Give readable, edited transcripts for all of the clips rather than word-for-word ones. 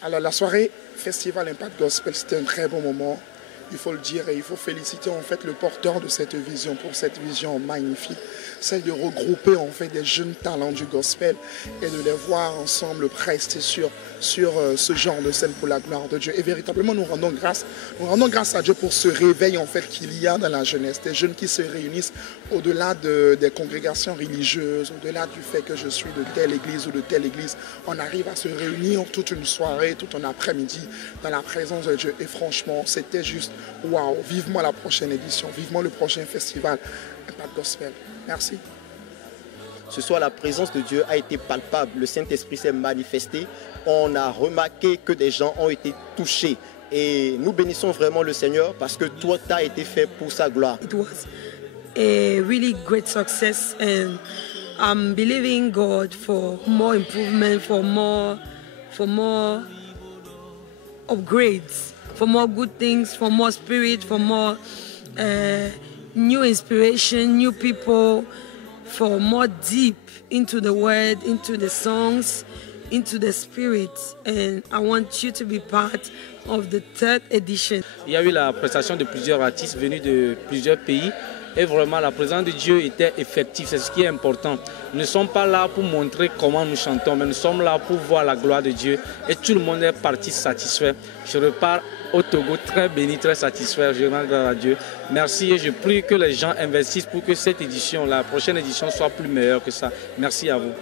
Alors la soirée Festival Impact Gospel, c'était un très bon moment. Il faut le dire et il faut féliciter en fait le porteur de cette vision pour cette vision magnifique, celle de regrouper en fait des jeunes talents du gospel et de les voir ensemble rester sur ce genre de scène pour la gloire de Dieu. Et véritablement nous rendons grâce à Dieu pour ce réveil en fait qu'il y a dans la jeunesse, des jeunes qui se réunissent au-delà des congrégations religieuses, au-delà du fait que je suis de telle église ou de telle église. On arrive à se réunir toute une soirée, tout un après-midi dans la présence de Dieu. Et franchement, c'était juste waouh, vivement la prochaine édition, vivement le prochain festival Impact Gospel. Merci. Ce soir, la présence de Dieu a été palpable. Le Saint-Esprit s'est manifesté. On a remarqué que des gens ont été touchés. Et nous bénissons vraiment le Seigneur parce que tout a été fait pour sa gloire. It was a really great success and I'm believing God for more improvement, for more upgrades, for more good things, for more spirit, for more new inspiration, new people, for more deep into the word, into the songs, into the spirit. And I want you to be part of the third edition. Il y a eu la prestation de plusieurs artistes venus de plusieurs pays. Et vraiment, la présence de Dieu était effective, c'est ce qui est important. Nous ne sommes pas là pour montrer comment nous chantons, mais nous sommes là pour voir la gloire de Dieu. Et tout le monde est parti satisfait. Je repars au Togo très béni, très satisfait. Je rends grâce à Dieu. Merci et je prie que les gens investissent pour que cette édition, la prochaine édition, soit plus meilleure que ça. Merci à vous.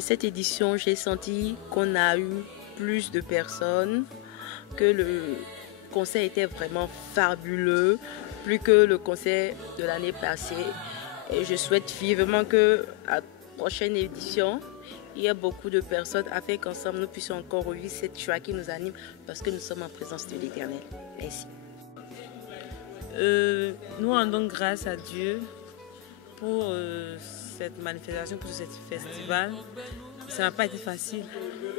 Cette édition, j'ai senti qu'on a eu plus de personnes, que le concert était vraiment fabuleux, plus que le concert de l'année passée. Et je souhaite vivement que à la prochaine édition, il y ait beaucoup de personnes afin qu'ensemble nous puissions encore revivre cette joie qui nous anime parce que nous sommes en présence de l'Éternel. Merci. Nous rendons grâce à Dieu pour cette manifestation, pour ce festival. Ça n'a pas été facile,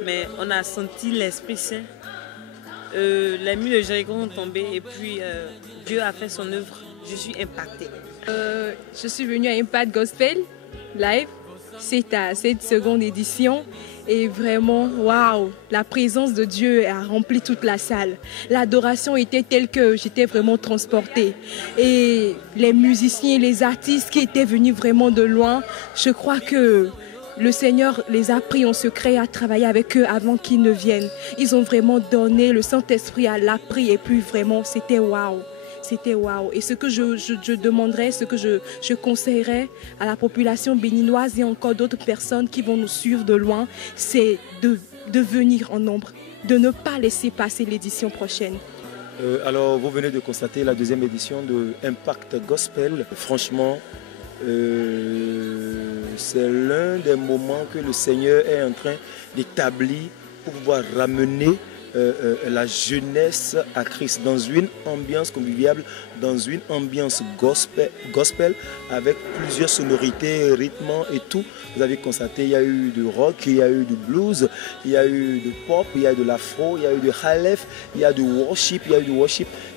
mais on a senti l'Esprit Saint. Les murs de Jéricho ont tombé et puis Dieu a fait son œuvre. Je suis impactée. Je suis venue à Impact Gospel Live. C'est à cette seconde édition et vraiment, waouh, la présence de Dieu a rempli toute la salle. L'adoration était telle que j'étais vraiment transportée. Et les musiciens, les artistes qui étaient venus vraiment de loin, je crois que le Seigneur les a pris en secret à travailler avec eux avant qu'ils ne viennent. Ils ont vraiment donné, le Saint-Esprit l'a pris et puis vraiment, c'était waouh. C'était waouh. Et ce que je demanderais, ce que je conseillerais à la population béninoise et encore d'autres personnes qui vont nous suivre de loin, c'est de venir en nombre, de ne pas laisser passer l'édition prochaine. Alors, vous venez de constater la deuxième édition de Impact Gospel. Franchement, c'est l'un des moments que le Seigneur est en train d'établir pour pouvoir ramener la jeunesse à Christ dans une ambiance conviviale, dans une ambiance gospel avec plusieurs sonorités, rythmes et tout. Vous avez constaté, il y a eu du rock, il y a eu du blues, il y a eu du pop, il y a eu de l'afro, il y a eu du halef, il y a du worship, il y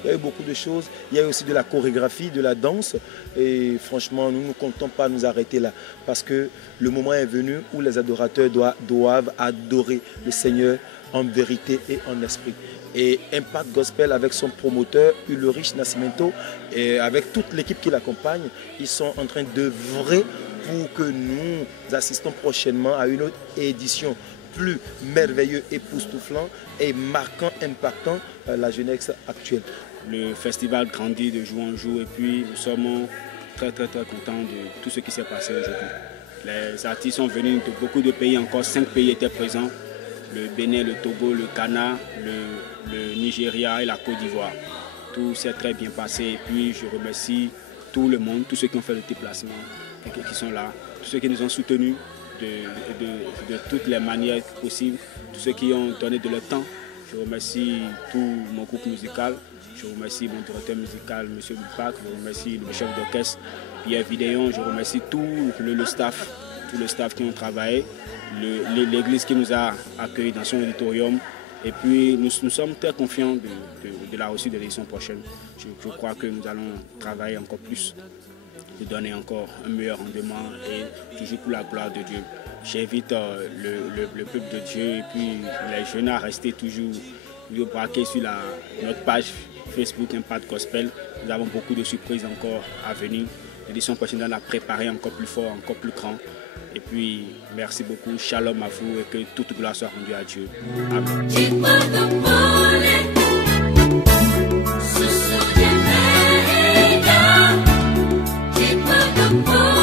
a eu beaucoup de choses. Il y a eu aussi de la chorégraphie, de la danse. Et franchement, nous ne comptons pas nous arrêter là parce que le moment est venu où les adorateurs doivent adorer le Seigneur en vérité et en esprit. Et Impact Gospel avec son promoteur Ulrich Nascimento et avec toute l'équipe qui l'accompagne, ils sont en train d'œuvrer pour que nous assistons prochainement à une autre édition plus merveilleuse, époustouflant et marquant, impactant la jeunesse actuelle. Le festival grandit de jour en jour et puis nous sommes très contents de tout ce qui s'est passé aujourd'hui. Les artistes sont venus de beaucoup de pays, encore 5 pays étaient présents. Le Bénin, le Togo, le Ghana, le Nigeria et la Côte d'Ivoire. Tout s'est très bien passé et puis je remercie tout le monde, tous ceux qui ont fait le déplacement, qui sont là, tous ceux qui nous ont soutenus de toutes les manières possibles, tous ceux qui ont donné de leur temps. Je remercie tout mon groupe musical, je remercie mon directeur musical, M. Lupac, je remercie le chef d'orchestre, Pierre Vidéon, je remercie tout le staff, tout le staff qui ont travaillé, l'église qui nous a accueillis dans son auditorium. Et puis nous sommes très confiants de la réussite de l'édition prochaine. Je crois que nous allons travailler encore plus donner encore un meilleur rendement et toujours pour la gloire de Dieu. J'invite le peuple de Dieu et puis les jeunes à rester toujours braqués sur notre page Facebook Impact Gospel. Nous avons beaucoup de surprises encore à venir. L'édition prochaine, on a préparé encore plus fort, encore plus grand. Et puis, merci beaucoup. Shalom à vous et que toute gloire soit rendue à Dieu. Amen.